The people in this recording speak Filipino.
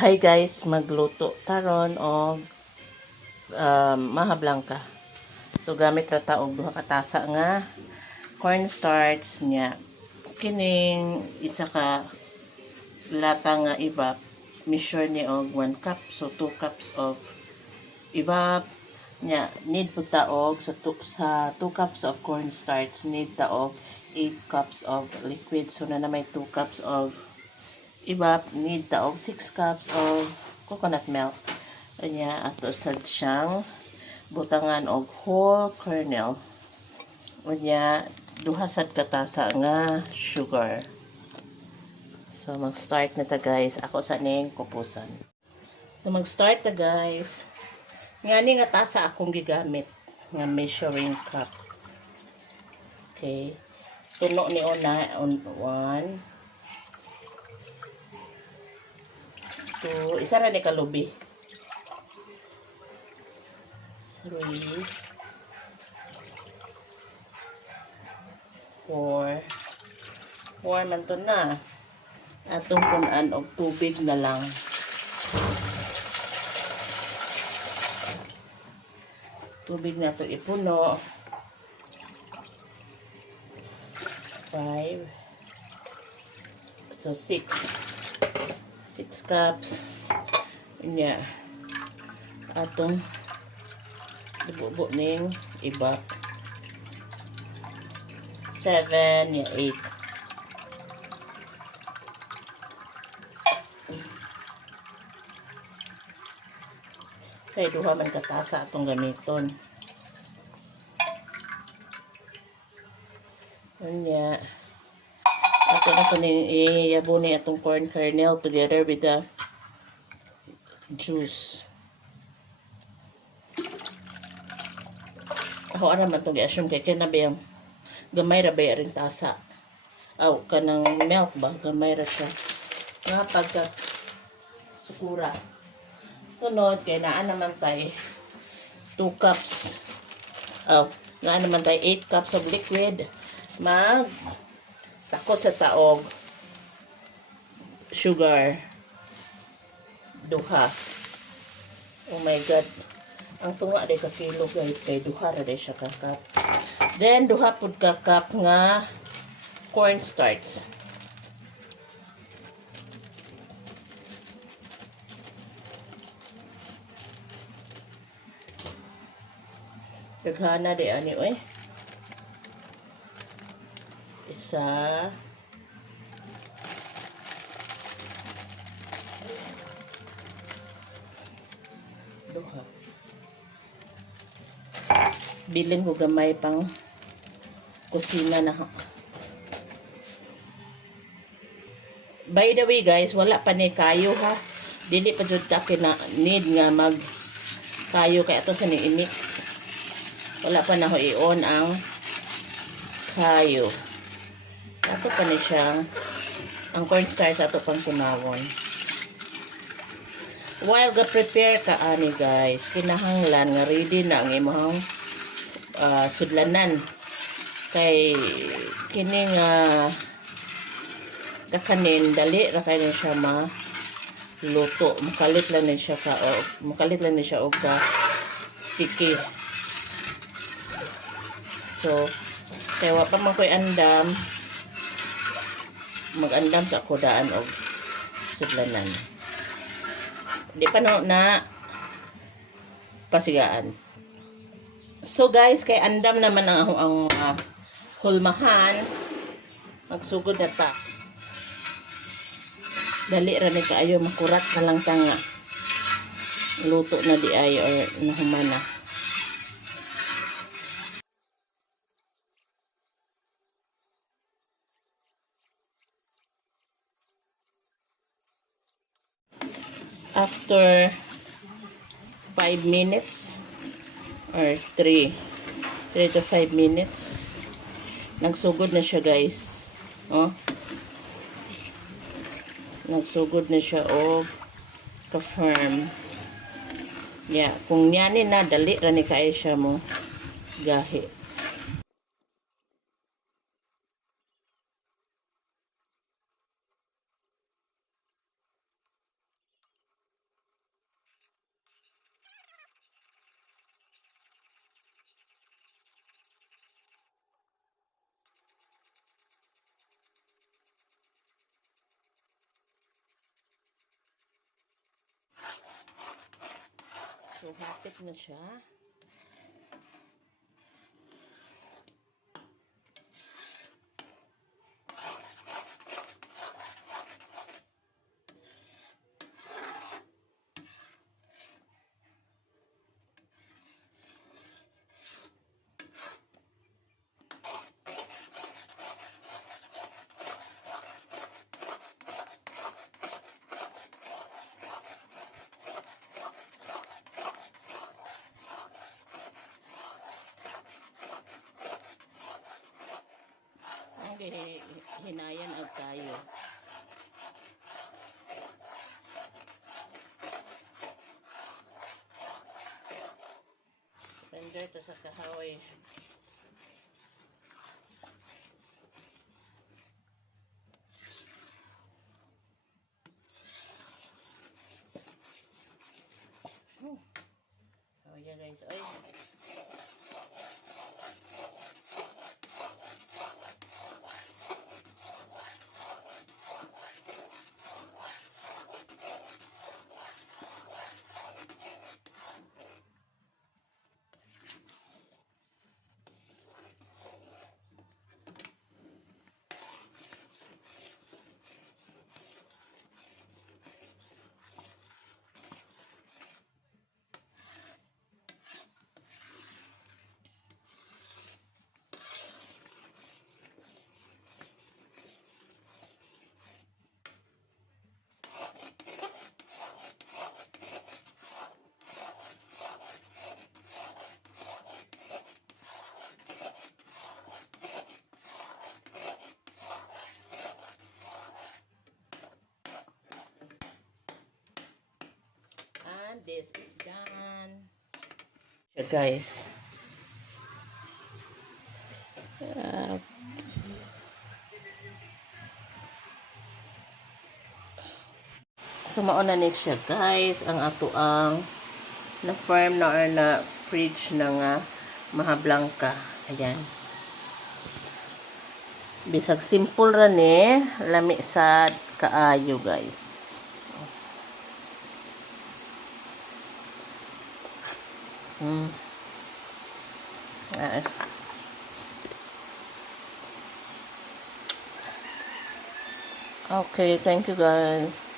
Hi guys, magluto taron og maha blanca. So gamit ra ta og duha ka tasa nga cornstarch nya. Kining isa ka lata nga evap, measure ni og 1 cup, so 2 cups of evap nya. Need pud ta og sa 2 cups of cornstarch need ta og 8 cups of liquid, so na may 2 cups of evap, need ta og 6 cups of coconut milk. Anya ato sad siyang butangan og whole kernel. Anya duha sad ka tasa nga sugar. So mag-start na ta guys. Ako sa ning kupusan. So mag-start ta guys. Ngani nga tasa akong gigamit nga measuring cup. Okay. Tuno ni una on 1 2, isa ra ni kalubi. 3 4 man to na. Atong punan og tubig na lang. Tubig na to ipuno. 5 so 6 cups nya atong ibubo ning evap 7 nya 8 kay duha man katasa atong gamiton nya. Ato na kuning iyabuni atong corn kernel together with the juice. Ako ara man itong i-assume kay kinabiyang gamay ra ba ring tasa. Aw, kanang milk ba? Gamay ra siya. Nga pagka sukura. Sunod, kay naan naman tayo 2 cups. Aw, naan naman tayo 8 cups of liquid. Takos sa taog sugar duha. Oh my god, ang tunga day ka kilo guys, kay duha ra day siya ka cup. Then duha pud ka cup nga cornstarch. Daghana day ani oy. Isa duha. Bilin ko gamay pang kusina na. By the way guys, wala pa ni kayo ha. Dili pa jud ta need nga mag kayo kay ato sa ni i-mix. Wala pa na ho i-on ang kayo. Ato pa ni siyang ang cornstarch ato pang kunawon. While ga prepare ka ani guys, kinahanglan nga ready na ang imong sudlanan. Kay kining kakanin dali ra kay siya luto. Makalit lang ni siya og ka sticky. So kay wa pa man koy andam, mag-andam sa ako daan og sudlanan. Di pa na pasigaan. So guys, kay andam naman ang hulmahan, magsugod na ta. Dali ra ni kaayo, makurat na lang ta nga luto na di ay or nahumana. After 5 minutes or 3 to 5 minutes, nagsugod na siya guys. Oh, nagsugod na siya og ka-firm. Yeah, kung yani na dali ra ni kay siya mo gahi. So, hapit na siya. Okay, hinayan ag tayo. Render to sa kahoy. Oh yeah guys, oy. And this is done. So guys. So mauna ni siya guys ang ato ang na firm na or na fridge na nga mahablangka. Ayan. Bisag simple ra ni lami sad kaayo guys. Okay, thank you guys.